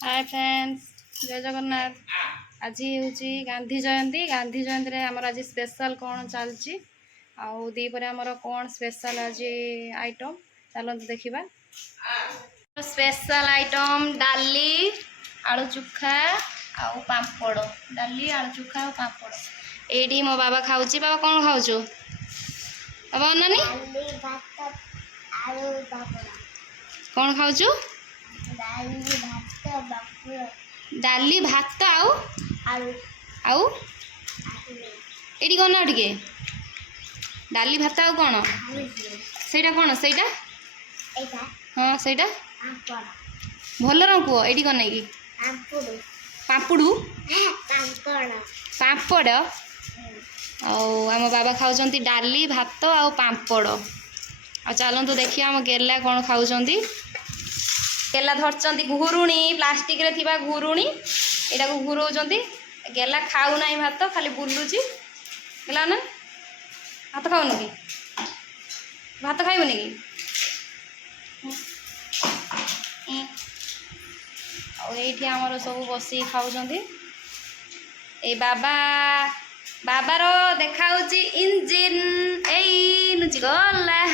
Hi friends, जय जगन्नाथ। आज हूँ गांधी जयंती आमर आज स्पेशल कौन चलती दीपर आमर कौन स्पेशल आज आइटम चलते देखा। स्पेशल आइटम डाली आलू चोखा आउ पापड़। डाली आलू चोखा और पापड़ ये मो बाबा खाऊ। बाबा कौन खाऊ बाबा अनानी कौन खाऊ? डाली भात आउ एटी कौन टे डाली भात आउ कौन सेटा कौन सेटा हाँ सेटा भल रहा ये कौन नहीं पापड़ू पापड़ आम बाबा खाऊँ डाली भात आउ पापड़। आ चलतु देखिए आम गेला कौन खाऊँ। गेला धरती घुरुणी प्लास्टिक रे थिबा घुरुणी एटा को घुराउछंती। गेला खाऊ ना भात खाली बुलुची। गेला ना भात खाऊन कि भात खाइबनी कि आमर सब बसी खाऊछंती। ए बाबा बाबार देखा इंजिन ए नुची गला